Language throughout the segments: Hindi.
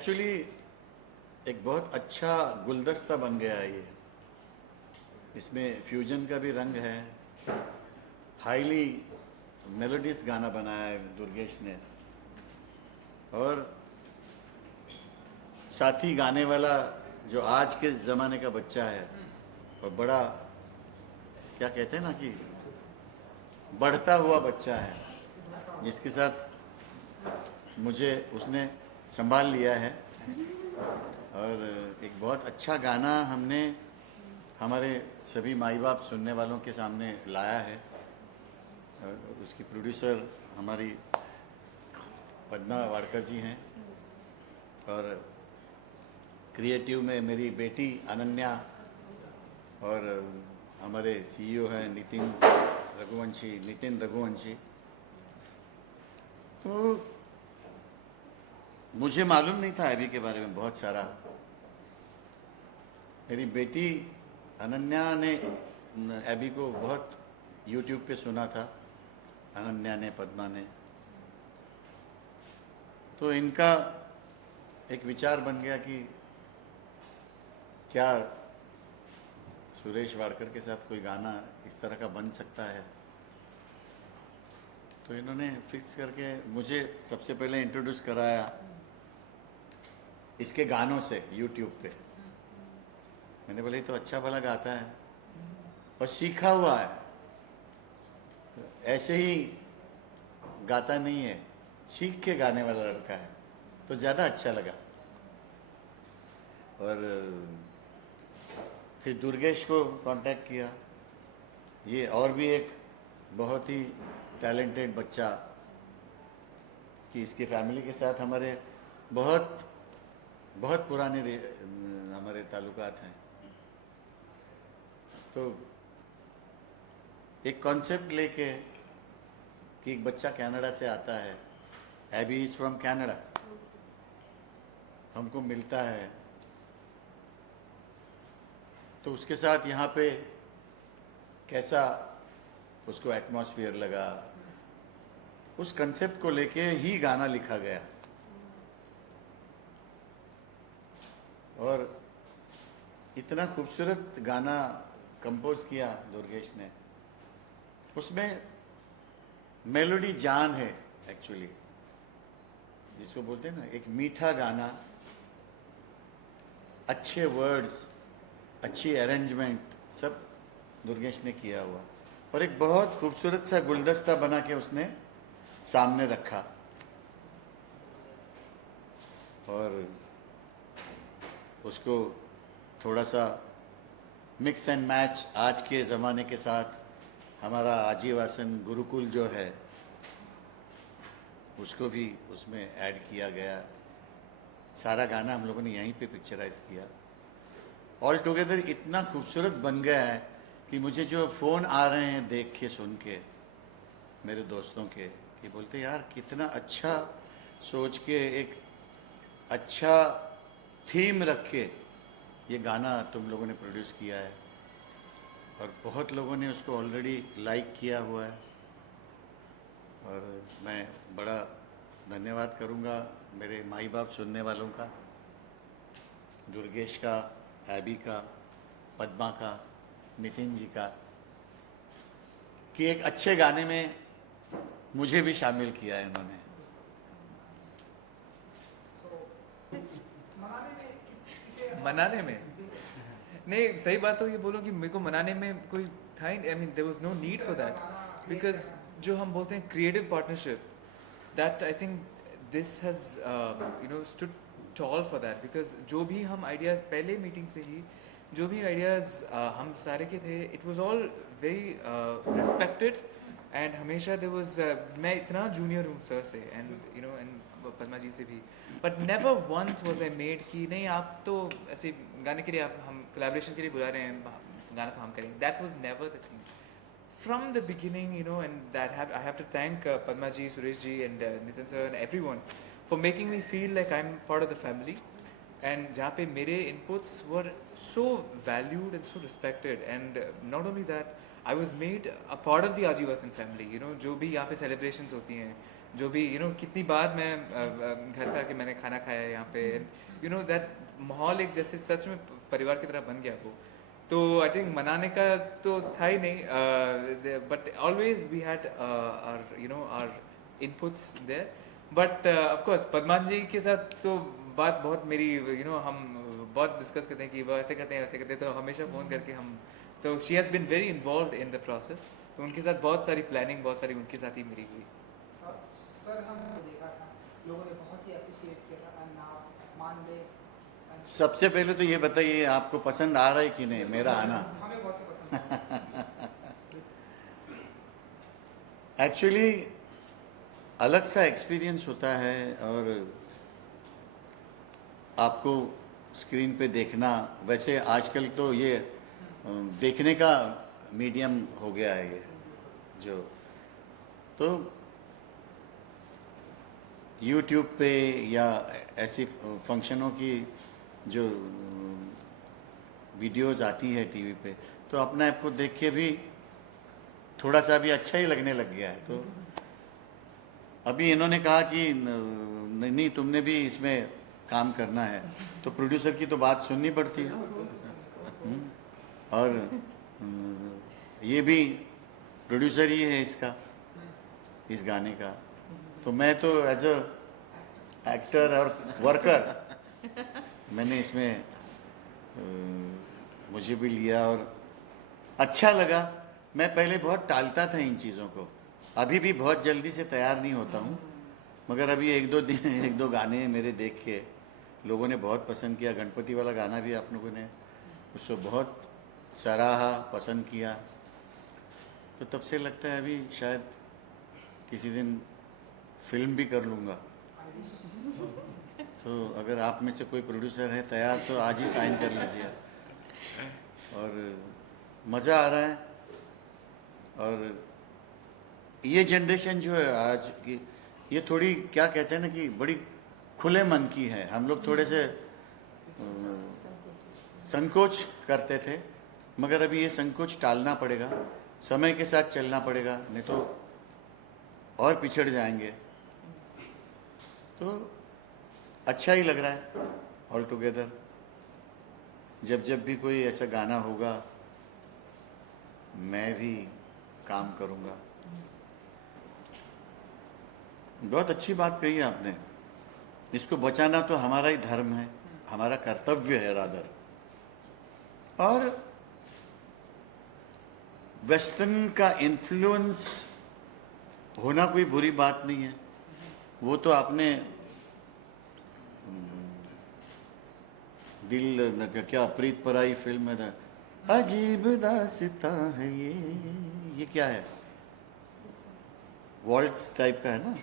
एक्चुअली एक बहुत अच्छा गुलदस्ता बन गया है ये। इसमें फ्यूजन का भी रंग है। हाईली मेलोडियस गाना बनाया है दुर्गेश ने, और साथ ही गाने वाला जो आज के ज़माने का बच्चा है और बड़ा, क्या कहते हैं ना कि बढ़ता हुआ बच्चा है, जिसके साथ मुझे उसने संभाल लिया है। और एक बहुत अच्छा गाना हमने हमारे सभी माई बाप सुनने वालों के सामने लाया है। और उसकी प्रोड्यूसर हमारी पद्मा वाडकर जी हैं, और क्रिएटिव में मेरी बेटी अनन्या, और हमारे सीईओ हैं नितिन रघुवंशी। तो मुझे मालूम नहीं था एबी के बारे में बहुत सारा। मेरी बेटी अनन्या ने एबी को बहुत यूट्यूब पे सुना था, अनन्या ने, पद्मा ने। तो इनका एक विचार बन गया कि क्या सुरेश वाडकर के साथ कोई गाना इस तरह का बन सकता है। तो इन्होंने फिक्स करके मुझे सबसे पहले इंट्रोड्यूस कराया इसके गानों से यूट्यूब पे। मैंने बोला ये तो अच्छा भला गाता है और सीखा हुआ है, ऐसे ही गाता नहीं है, सीख के गाने वाला लड़का है, तो ज़्यादा अच्छा लगा। और फिर दुर्गेश को कांटेक्ट किया। ये और भी एक बहुत ही टैलेंटेड बच्चा, कि इसकी फैमिली के साथ हमारे बहुत बहुत पुराने हमारे ताल्लुकात हैं। तो एक कॉन्सेप्ट लेके कि एक बच्चा कनाडा से आता है, एबी इज़ फ्रॉम कनाडा, हमको मिलता है, तो उसके साथ यहाँ पे कैसा उसको एटमॉस्फेयर लगा, उस कंसेप्ट को लेके ही गाना लिखा गया। और इतना खूबसूरत गाना कंपोज किया दुर्गेश ने। उसमें मेलोडी जान है एक्चुअली, जिसको बोलते हैं ना, एक मीठा गाना, अच्छे वर्ड्स, अच्छी अरेंजमेंट, सब दुर्गेश ने किया हुआ। और एक बहुत खूबसूरत सा गुलदस्ता बना के उसने सामने रखा। और उसको थोड़ा सा मिक्स एंड मैच आज के ज़माने के साथ, हमारा आजीवासन गुरुकुल जो है उसको भी उसमें ऐड किया गया। सारा गाना हम लोगों ने यहीं पे पिक्चराइज किया। ऑल टुगेदर इतना खूबसूरत बन गया है कि मुझे जो फ़ोन आ रहे हैं देख के, सुन के, मेरे दोस्तों के, कि बोलते यार कितना अच्छा सोच के, एक अच्छा थीम रख के ये गाना तुम लोगों ने प्रोड्यूस किया है। और बहुत लोगों ने उसको ऑलरेडी लाइक किया हुआ है। और मैं बड़ा धन्यवाद करूँगा मेरे माई बाप सुनने वालों का, दुर्गेश का, एबी का, पद्मा का, नितिन जी का, कि एक अच्छे गाने में मुझे भी शामिल किया है इन्होंने। मनाने में नहीं, सही बात तो ये बोलूँ कि मेरे को मनाने में कोई था ही, I mean there was no need for that, because जो हम बोलते हैं creative partnership, that I think this has stood tall for that, because जो भी हम आइडियाज़ पहले मीटिंग से ही, जो भी आइडियाज़ हम सारे के थे, it was all very respected. And हमेशा देयर वाज, मैं इतना जूनियर हूँ सर से, एंड एंड पद्मा जी से भी, but never once was I made कि नहीं आप तो ऐसे गाने के लिए, आप हम कोलैबोरेशन के लिए बुला रहे हैं, गाना तो हम करेंगे। That was never the thing from the beginning, and that I have to thank Padma ji, Suresh ji, and Nitin sir, and everyone for making me feel like I'm part of the family. And जहाँ पे मेरे inputs were so valued and so respected, and not only that, I was made a part of the Aajivasan family, you know, जो भी यहाँ पे सेलिब्रेशंस होती हैं, जो भी यू नो, कितनी बार मैं घर पे आके मैंने खाना खाया है यहाँ पे, यू नो दैट माहौल एक जैसे सच में परिवार की तरह बन गया वो। तो आई थिंक मनाने का तो था ही नहीं, but always we had our you know our inputs there. But of course Padman ji के साथ तो बात बहुत मेरी, यू नो, हम बहुत डिस्कस करते हैं कि वो ऐसे करते हैं वैसे करते हैं, तो हमेशा फ़ोन करके हम, तो she has been very involve in the process, तो उनके साथ बहुत सारी प्लानिंग, बहुत सारी उनके साथ ही मेरी हुई। सर हमने देखा था लोगों ने बहुत ही अप्रिशिएट किया था नाम मान ले। सबसे पहले तो ये बताइए आपको पसंद आ रहा है कि नहीं मेरा आना? हमें बहुत ही पसंद आया। एक्चुअली अलग सा एक्सपीरियंस होता है, और आपको स्क्रीन पे देखना, वैसे आजकल तो ये देखने का मीडियम हो गया है ये जो, तो यूट्यूब पे या ऐसी फंक्शनों की जो वीडियोस आती है टीवी पे, तो अपने आप को देख के भी थोड़ा सा भी अच्छा ही लगने लग गया है। तो अभी इन्होंने कहा कि नहीं नहीं तुमने भी इसमें काम करना है, तो प्रोड्यूसर की तो बात सुननी पड़ती है। और ये भी प्रोड्यूसर ही है इसका, इस गाने का, तो मैं तो एज अ एक्टर और वर्कर मैंने इसमें मुझे भी लिया और अच्छा लगा। मैं पहले बहुत टालता था इन चीज़ों को, अभी भी बहुत जल्दी से तैयार नहीं होता हूँ, मगर अभी एक दो गाने मेरे देख के लोगों ने बहुत पसंद किया। गणपति वाला गाना भी आप लोगों ने उसको बहुत सराहा, पसंद किया, तो तब से लगता है अभी शायद किसी दिन फिल्म भी कर लूँगा। तो अगर आप में से कोई प्रोड्यूसर है तैयार तो आज ही साइन कर लीजिए। और मज़ा आ रहा है, और ये जनरेशन जो है आज की, ये थोड़ी क्या कहते हैं ना कि बड़ी खुले मन की है। हम लोग थोड़े से संकोच करते थे, मगर अभी ये संकोच टालना पड़ेगा, समय के साथ चलना पड़ेगा, नहीं तो और पिछड़ जाएंगे। तो अच्छा ही लग रहा है ऑल टुगेदर। जब जब भी कोई ऐसा गाना होगा मैं भी काम करूँगा। बहुत अच्छी बात कही आपने, इसको बचाना तो हमारा ही धर्म है, हमारा कर्तव्य है रादर। और वेस्टर्न का इन्फ्लुएंस होना कोई बुरी बात नहीं है, वो तो आपने दिल क्या प्रीत पराई फिल्म में था, अजीब दास्तां है ये क्या है, वॉल्ट्स टाइप का है ना,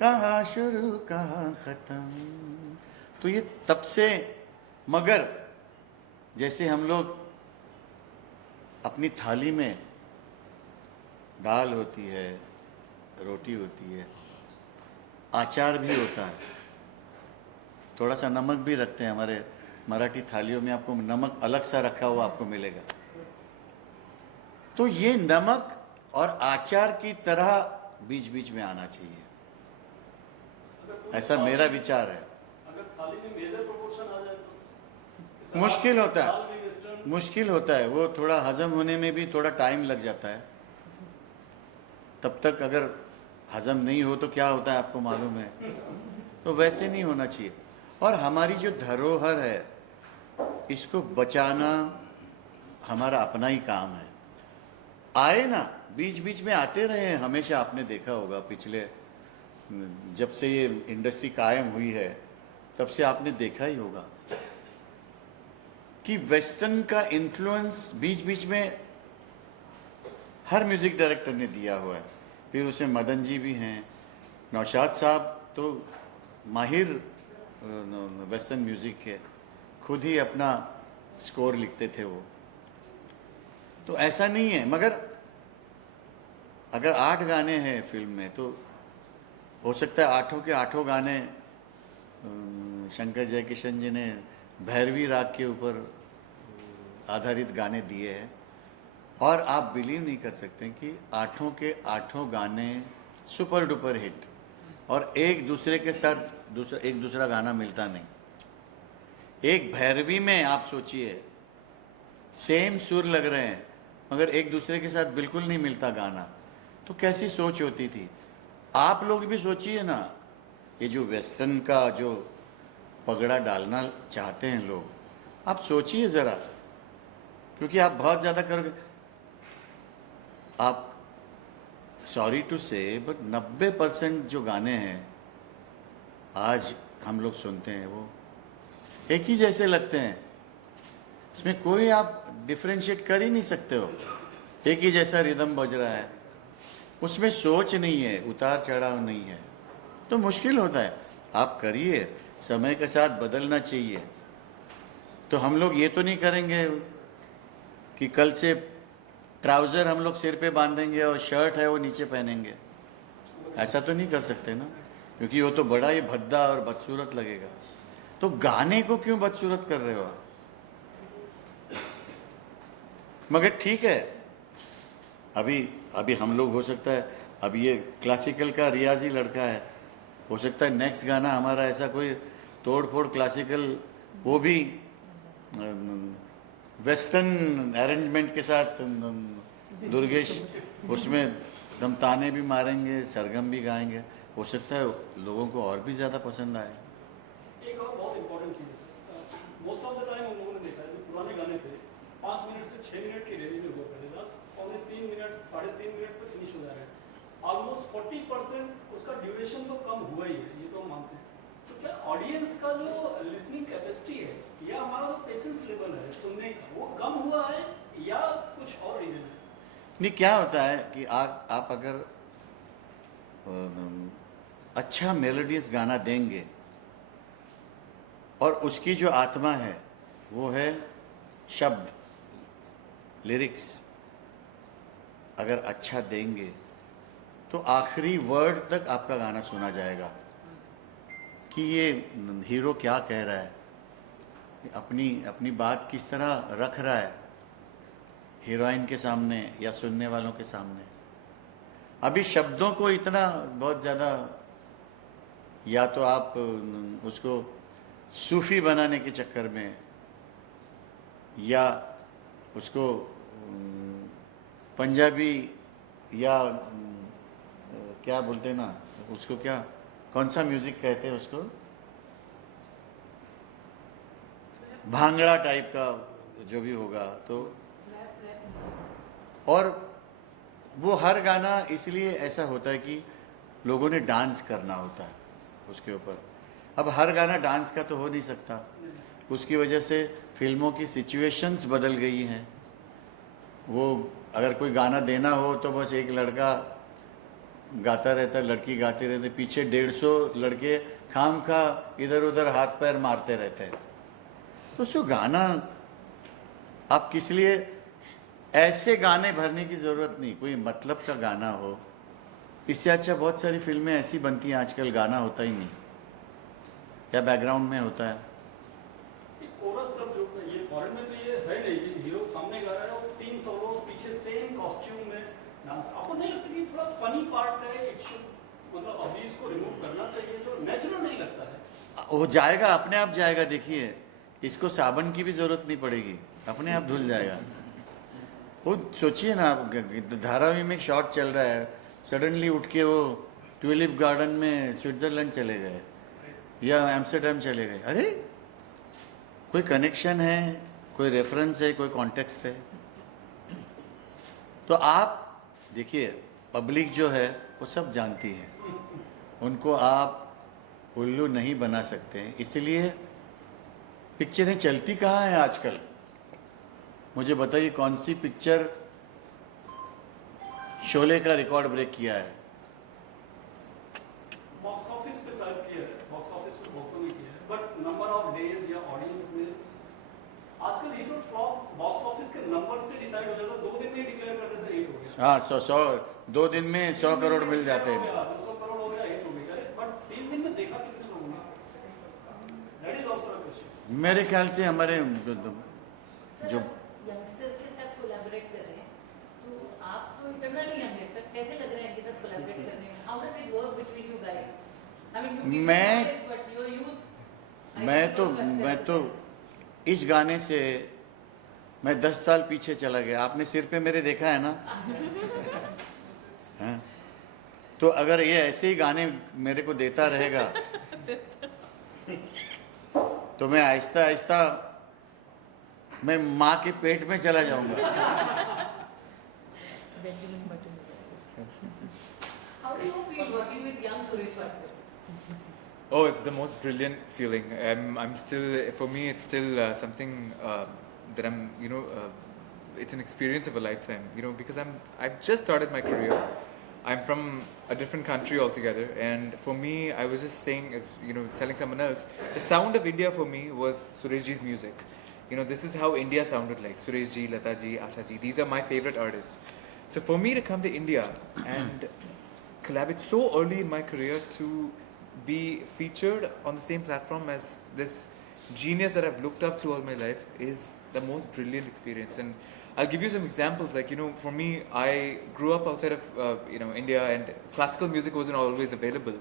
कहाँ शुरू कहाँ खत्म। तो ये तब से, मगर जैसे हम लोग अपनी थाली में दाल होती है, रोटी होती है, अचार भी होता है, थोड़ा सा नमक भी रखते हैं। हमारे मराठी थालियों में आपको नमक अलग सा रखा हुआ आपको मिलेगा। तो ये नमक और आचार की तरह बीच बीच में आना चाहिए, ऐसा मेरा विचार है। अगर थाली में मेजर प्रोपोर्शन आ जाए तो मुश्किल होता है, दाल में वेस्टर्न मुश्किल होता है, वो थोड़ा हजम होने में भी थोड़ा टाइम लग जाता है। तब तक अगर हजम नहीं हो तो क्या होता है आपको मालूम है, तो वैसे नहीं होना चाहिए। और हमारी जो धरोहर है इसको बचाना हमारा अपना ही काम है। आए ना, बीच बीच में आते रहे हैं, हमेशा आपने देखा होगा पिछले, जब से ये इंडस्ट्री कायम हुई है तब से आपने देखा ही होगा कि वेस्टर्न का इन्फ्लुएंस बीच बीच में हर म्यूजिक डायरेक्टर ने दिया हुआ है। फिर उसमें मदन जी भी हैं, नौशाद साहब तो माहिर वेस्टर्न म्यूजिक के, खुद ही अपना स्कोर लिखते थे वो। तो ऐसा नहीं है, मगर अगर 8 गाने हैं फिल्म में तो हो सकता है 8 के 8 गाने शंकर जयकिशन जी ने भैरवी राग के ऊपर आधारित गाने दिए हैं, और आप बिलीव नहीं कर सकते कि आठों के आठों गाने सुपर डुपर हिट, और एक दूसरे के साथ एक दूसरा गाना मिलता नहीं। एक भैरवी में आप सोचिए सेम सुर लग रहे हैं मगर एक दूसरे के साथ बिल्कुल नहीं मिलता गाना, तो कैसी सोच होती थी। आप लोग भी सोचिए ना, ये जो वेस्टर्न का जो पगड़ा डालना चाहते हैं लोग, आप सोचिए ज़रा, क्योंकि आप बहुत ज़्यादा करोगे। आप सॉरी टू से बट 90% जो गाने हैं आज हम लोग सुनते हैं वो एक ही जैसे लगते हैं। इसमें कोई आप डिफ्रेंशिएट कर ही नहीं सकते हो, एक ही जैसा रिदम बज रहा है, उसमें सोच नहीं है, उतार चढ़ाव नहीं है, तो मुश्किल होता है। आप करिए, समय के साथ बदलना चाहिए। तो हम लोग ये तो नहीं करेंगे कि कल से ट्राउज़र हम लोग सिर पे बांधेंगे और शर्ट है वो नीचे पहनेंगे, ऐसा तो नहीं कर सकते ना, क्योंकि वो तो बड़ा ही भद्दा और बदसूरत लगेगा। तो गाने को क्यों बदसूरत कर रहे हो आप? मगर ठीक है, अभी हम लोग हो सकता है, अब ये क्लासिकल का रियाजी लड़का है, हो सकता है नेक्स्ट गाना हमारा ऐसा कोई तोड़ फोड़ क्लासिकल, वो भी वेस्टर्न अरेंजमेंट के साथ, दुर्गेश उसमें दम ताने भी मारेंगे, सरगम भी गाएंगे, हो सकता है लोगों को और भी ज़्यादा पसंद आए। एक और बहुत इंपॉर्टेंट चीज़ है, मोस्ट ऑफ द टाइम हम लोगों ने देखा है जो पुराने गाने थे 5 मिनट से 6 मिनट की रेंज में हुआ करते थे, पौने 3 मिनट 3.5 मिनट पे फिनिश हो जा रहे हैं। ऑलमोस्ट 40% उसका ड्यूरेशन तो कम हुआ ही है, ये तो हम मानते हैं। तो क्या ऑडियंस का जो लिसनिंग कैपेसिटी है या हमारा जो पेशेंस लेवल है सुनने का, वो कम हुआ है या कुछ और रीजन है? नहीं, क्या होता है कि आप अगर अच्छा मेलोडियस गाना देंगे और उसकी जो आत्मा है वो है शब्द, लिरिक्स, अगर अच्छा देंगे तो आखिरी वर्ड तक आपका गाना सुना जाएगा कि ये हीरो क्या कह रहा है, अपनी बात किस तरह रख रहा है हीरोइन के सामने या सुनने वालों के सामने। अभी शब्दों को इतना बहुत ज़्यादा, या तो आप उसको सूफी बनाने के चक्कर में, या उसको पंजाबी, या क्या बोलते हैं ना उसको, क्या कौन सा म्यूज़िक कहते हैं उसको, भांगड़ा टाइप का जो भी होगा, तो और वो हर गाना इसलिए ऐसा होता है कि लोगों ने डांस करना होता है उसके ऊपर। अब हर गाना डांस का तो हो नहीं सकता, उसकी वजह से फिल्मों की सिचुएशंस बदल गई हैं। वो अगर कोई गाना देना हो तो बस एक लड़का गाता रहता है, लड़की गाती रहती है, पीछे 150 लड़के खाम खा इधर उधर हाथ पैर मारते रहते हैं। तो उसको गाना आप किस लिए, ऐसे गाने भरने की ज़रूरत नहीं, कोई मतलब का गाना हो। इससे अच्छा बहुत सारी फिल्में ऐसी बनती हैं आजकल, गाना होता ही नहीं या बैकग्राउंड में होता है। कोरस सब जो ये फॉरेन में तो ये है नहीं कि हीरो सामने गा रहा है और 300 लोग पीछे सेम कॉस्ट्यूम में डांस। आपको नहीं लगता कि थोड़ा फनी पार्ट है, इट शुड, मतलब अभी इसको रिमूव करना चाहिए, जो नेचुरल नहीं लगता है? वो जाएगा, अपने आप जाएगा। देखिए, इसको साबन की भी ज़रूरत नहीं पड़ेगी, अपने आप धुल जाएगा। वो सोचिए ना, आप धारावी में शॉट चल रहा है, सडनली उठ के वो ट्यूलिप गार्डन में स्विट्ज़रलैंड चले गए या एम्स्टर्डम चले गए। अरे कोई कनेक्शन है, कोई रेफरेंस है, कोई कॉन्टेक्स्ट है। तो आप देखिए, पब्लिक जो है वो सब जानती है, उनको आप उल्लू नहीं बना सकते। इसलिए पिक्चरें चलती कहाँ हैं आजकल? मुझे बताइए कौन सी पिक्चर शोले का रिकॉर्ड ब्रेक किया है? बॉक्स ऑफिस पे शायद किया है, बॉक्स ऑफिस पे बहुतों ने किया है, बट नंबर ऑफ डेज या ऑडियंस में आजकल हिट और फ्लॉप बॉक्स ऑफिस के नंबर से डिसाइड हो जाता है। 2 दिन में डिक्लेयर कर देते हैं हिट हो गया। हाँ, 100 2 दिन में 100 करोड़ मिल जाते हैं। 200 करोड़ हो गया, हिट हो गया। बट 3 दिन में देखा कितने लोगों ने? That is also a question. मेरे ख्याल से हमारे जो यंगस्टर्स के साथ कोलैबोरेट कर रहे हैं मैं तो इस गाने से मैं 10 साल पीछे चला गया। आपने सिर पे मेरे देखा है ना? हाँ? तो अगर ये ऐसे ही गाने मेरे को देता रहेगा तो मैं आहिस्ता आहिस्ता मैं माँ के पेट में चला जाऊंगा। How do you feel working with young Suresh Vattar? Oh, it's the most brilliant feeling. I'm still, for me, it's still something that I'm, it's an experience of a lifetime, because I've just started my career. I'm from a different country altogether, and for me, I was just saying, telling someone else, the sound of India for me was Suresh ji's music. This is how India sounded like. Suresh ji, Lata ji, Asha ji, these are my favorite artists. So for me to come to India and collaborate so early in my career to be featured on the same platform as this genius that I've looked up to all my life is the most brilliant experience. And I'll give you some examples. Like, for me, I grew up outside of, India, and classical music wasn't always available.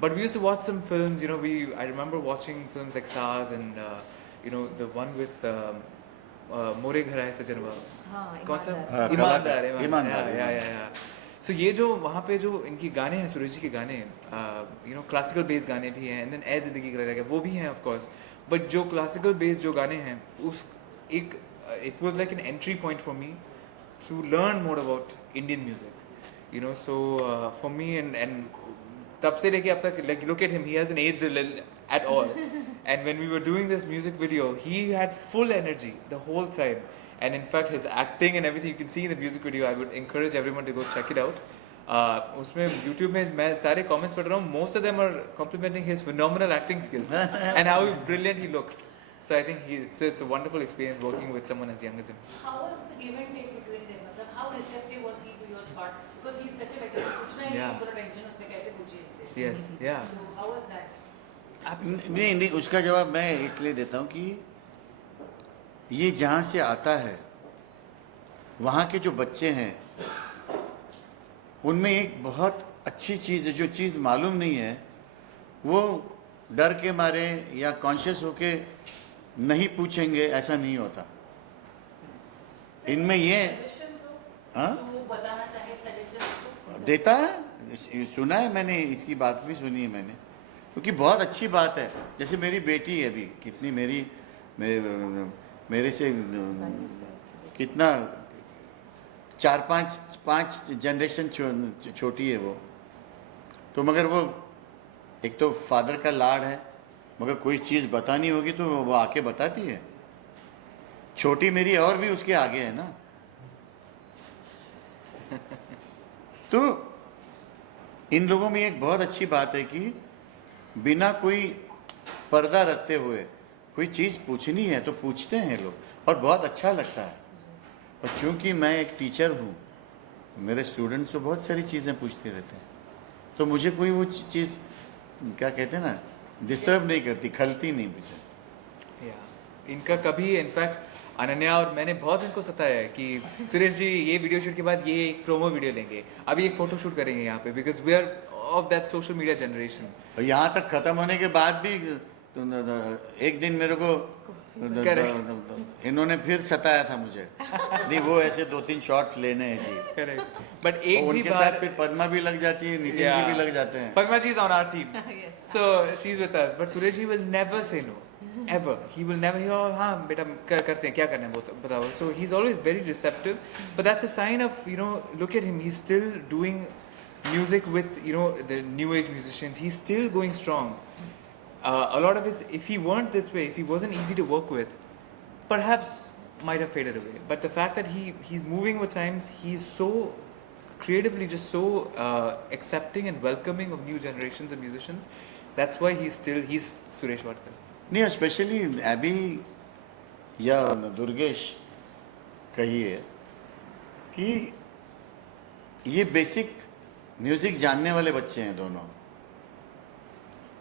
But we used to watch some films, I remember watching films like SARS and, the one with More Ghar Hai Sajanwa. कौन सा? ईमानदार. या सो ये जो वहाँ पे जो इनके गाने हैं, सुरेश जी के गाने, क्लासिकल बेस गाने भी हैं, एंड देन ए जिंदगी का रहेगा वो भी हैं ऑफ कोर्स, बट जो क्लासिकल बेस जो गाने हैं उस एक it was like an entry point for me to learn more about Indian music, so for me and तब से लेके अब तक, like, look at him, he hasn't aged at all. And when we were doing this music video, he had full energy the whole time. And in fact, his acting and everything, you can see in the music video. I would encourage everyone to go check it out. उसमें YouTube में मैं सारे comments पढ़ रहा हूँ. Most of them are complimenting his phenomenal acting skills and how brilliant he looks. So I think it's a wonderful experience working with someone as young as him. How was the give and take between them? मतलब how receptive was he to your thoughts? Because he's such a veteran. पूछना ही नहीं, पूरा टेंशन होता है कैसे पूछिए इनसे. Yes, yeah. So how was that? नहीं, उसका जवाब मैं इसलिए देता हूँ कि ये जहाँ से आता है वहाँ के जो बच्चे हैं उनमें एक बहुत अच्छी चीज़ है, जो चीज़ मालूम नहीं है वो डर के मारे या कॉन्शियस होके नहीं पूछेंगे, ऐसा नहीं होता इनमें ये। हाँ, तो वो बताना चाहे सजेशन देता है, सुना है मैंने, इसकी बात भी सुनी है मैंने, क्योंकि बहुत अच्छी बात है। जैसे मेरी बेटी है अभी, कितनी मेरे से कितना 4-5 जनरेशन छोटी है वो, तो मगर वो एक तो फादर का लाड है, मगर कोई चीज़ बतानी होगी तो वो आके बताती है। छोटी मेरी और भी उसके आगे है ना। तो इन लोगों में एक बहुत अच्छी बात है कि बिना कोई पर्दा रखते हुए कोई चीज़ पूछनी है तो पूछते हैं लोग, और बहुत अच्छा लगता है। और चूंकि मैं एक टीचर हूँ, मेरे स्टूडेंट्स तो बहुत सारी चीज़ें पूछते रहते हैं, तो मुझे कोई वो चीज़ क्या कहते हैं ना, डिस्टर्ब नहीं करती, खलती नहीं मुझे। इनका कभी, इनफैक्ट अनन्या और मैंने बहुत इनको सताया है कि सुरेश जी ये वीडियो शूट के बाद ये एक प्रोमो वीडियो लेंगे, अभी एक फोटो शूट करेंगे यहाँ पे, because we are of that social media generation. और यहाँ तक ख़त्म होने के बाद भी एक दिन मेरे को इन्होंने फिर सताया था मुझे, नहीं वो ऐसे 2-3 शॉट्स लेने हैं जी। करेक्ट, बट एक भी उनके साथ फिर पद्मा भी लग जाती है, नितिन जी भी लग जाते हैं। Padma ji is on our team, so she's with us. But Suresh ji will never say no, ever. He will never. He oh हाँ बेटा करते हैं, क्या करना है वो बताओ. So he's always very receptive. But that's a sign of, look at him. He's still doing music with the new age musicians. He's still going strong. A lot of his, if he weren't this way, if he wasn't easy to work with, perhaps might have faded away. But the fact that he's moving with times, he's so creatively just so accepting and welcoming of new generations of musicians. That's why he's Suresh Vattar. नहीं, स्पेशली एबी या दुर्गेश कहिए कि ये बेसिक म्यूजिक जानने वाले बच्चे हैं दोनों,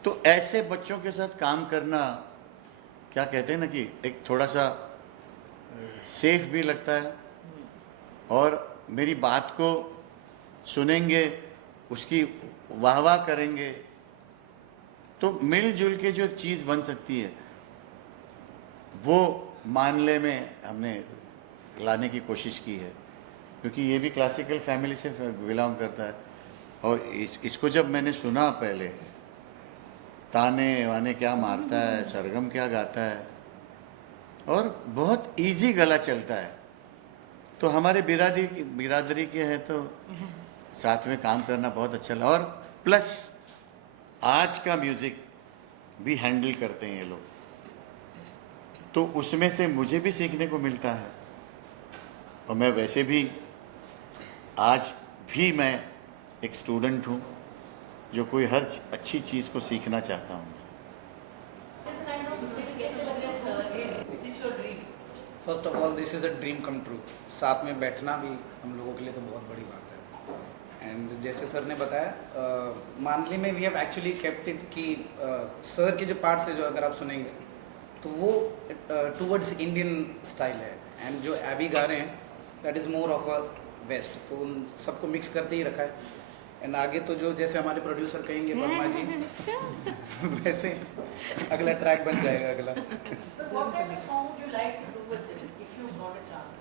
तो ऐसे बच्चों के साथ काम करना, क्या कहते हैं ना कि एक थोड़ा सा सेफ भी लगता है, और मेरी बात को सुनेंगे, उसकी वाह वाह करेंगे, तो मिलजुल के जो एक चीज़ बन सकती है वो मानले में हमने लाने की कोशिश की है, क्योंकि ये भी क्लासिकल फैमिली से बिलोंग करता है। और इसको जब मैंने सुना पहले, ताने वाने क्या मारता है, सरगम क्या गाता है, और बहुत इजी गला चलता है। तो हमारे बिरादरी के हैं तो साथ में काम करना बहुत अच्छा लगा। और प्लस आज का म्यूज़िक भी हैंडल करते हैं ये लोग, तो उसमें से मुझे भी सीखने को मिलता है। और मैं वैसे भी आज भी मैं एक स्टूडेंट हूँ जो कोई हर अच्छी चीज़ को सीखना चाहता हूँ। कैसे लग रहा है sir, which is your dream? First of all this is a dream come true. साथ में बैठना भी हम लोगों के लिए तो बहुत बड़ी बात है। एंड जैसे सर ने बताया, मानली में we have actually kept it कि सर के जो पार्ट्स है, जो अगर आप सुनेंगे तो वो टूवर्ड्स इंडियन स्टाइल है, एंड जो एबी गा रहे हैं that is more of a west, तो उन सबको मिक्स करते ही रखा है। एंड आगे तो जो जैसे हमारे प्रोड्यूसर कहेंगे वर्मा जी वैसे अगला ट्रैक बन जाएगा अगला। So what kind of song would you like to do with him if you got a chance?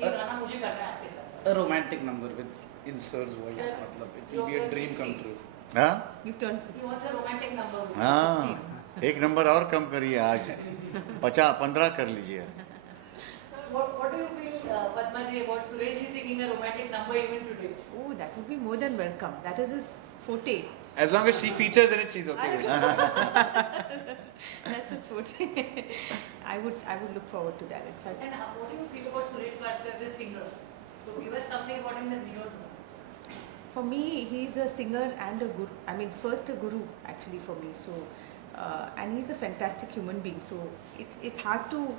ये गाना मुझे करना है आपके साथ। A romantic number with in sir's voice, मतलब it will be a dream come true. हाँ You've turned He 60. wants a romantic number with you. हाँ, एक नंबर और कम करिए, आज 15 कर लीजिए। So what do you feel, Padma ji, about Suresh ji singing a romantic number even today? Oh, that would be more than welcome. That is his forte. As long as she features in it, she's okay with it. That's his forte. I would look forward to that. In fact, And what do you feel about Suresh Bhatkar, the singer? So give us something about him that we don't know. for me, he's a singer and a guru. I mean, first a guru actually for me. So, and he's a fantastic human being. So it's hard to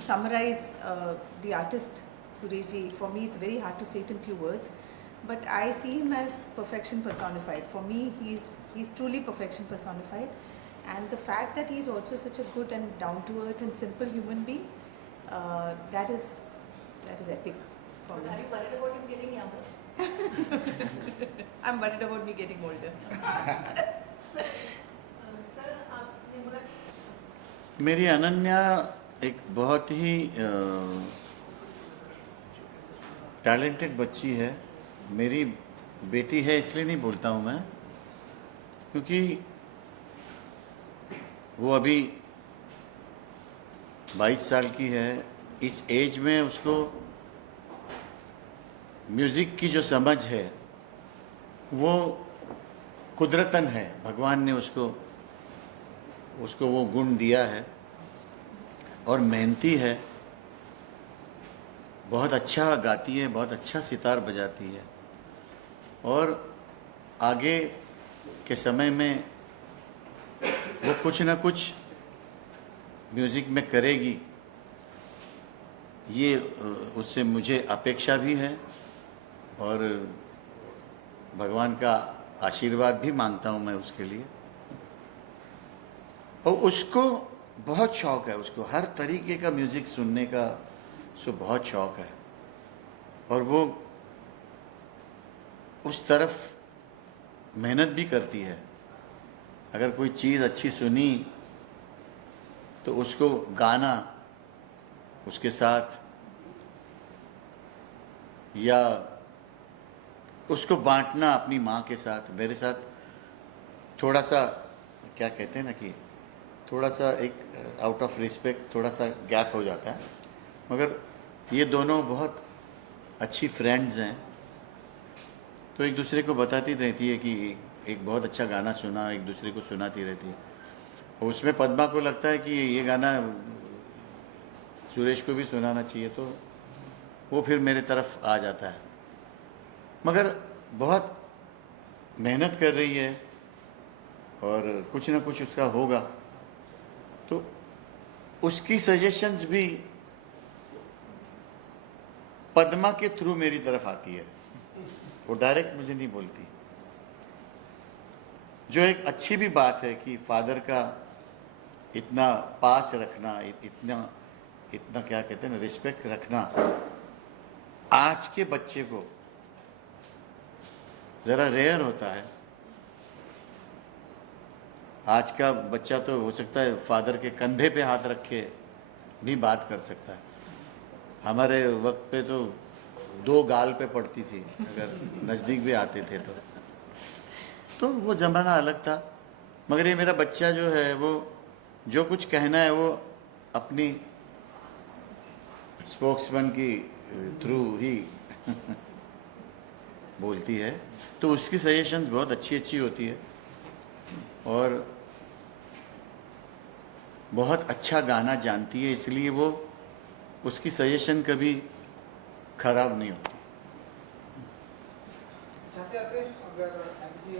summarize the artist Suresh ji. For me, it's very hard to say it in few words. But I see him as perfection personified. For me, he's truly perfection personified. And the fact that he's also such a good and down-to-earth and simple human being, that is epic for But me. are you worried about him getting younger? I'm worried about me getting older. Sir, आपने बोला मेरी अनन्या एक बहुत ही टैलेंटेड बच्ची है। मेरी बेटी है इसलिए नहीं बोलता हूँ मैं, क्योंकि वो अभी 22 साल की है। इस एज में उसको म्यूज़िक की जो समझ है वो कुदरतन है, भगवान ने उसको वो गुण दिया है। और मेहनती है, बहुत अच्छा गाती है, बहुत अच्छा सितार बजाती है, और आगे के समय में वो कुछ ना कुछ म्यूज़िक में करेगी, ये उससे मुझे अपेक्षा भी है और भगवान का आशीर्वाद भी मांगता हूँ मैं उसके लिए। और उसको बहुत शौक़ है, उसको हर तरीके का म्यूज़िक सुनने का उसको बहुत शौक़ है, और वो उस तरफ मेहनत भी करती है। अगर कोई चीज़ अच्छी सुनी तो उसको गाना, उसके साथ या उसको बांटना अपनी माँ के साथ, मेरे साथ थोड़ा सा क्या कहते हैं ना कि थोड़ा सा एक आउट ऑफ रिस्पेक्ट थोड़ा सा गैप हो जाता है, मगर ये दोनों बहुत अच्छी फ्रेंड्स हैं, तो एक दूसरे को बताती रहती है कि एक बहुत अच्छा गाना सुना, एक दूसरे को सुनाती रहती है। और उसमें पद्मा को लगता है कि ये गाना सुरेश को भी सुनाना चाहिए, तो वो फिर मेरे तरफ आ जाता है। मगर बहुत मेहनत कर रही है और कुछ ना कुछ उसका होगा, तो उसकी सजेशंस भी पद्मा के थ्रू मेरी तरफ आती है, वो डायरेक्ट मुझे नहीं बोलती। जो एक अच्छी भी बात है कि फादर का इतना पास रखना, इतना क्या कहते हैं ना, रिस्पेक्ट रखना, आज के बच्चे को ज़रा रेयर होता है। आज का बच्चा तो हो सकता है फादर के कंधे पे हाथ रख के भी बात कर सकता है। हमारे वक्त पे तो 2 गाल पे पड़ती थी अगर नज़दीक भी आते थे तो वो ज़माना अलग था। मगर ये मेरा बच्चा जो है वो जो कुछ कहना है वो अपनी स्पोक्समैन की थ्रू ही बोलती है, तो उसकी सजेशंस बहुत अच्छी अच्छी होती है और बहुत अच्छा गाना जानती है, इसलिए वो उसकी सजेशन कभी खराब नहीं होती। चाहते अगर एमजी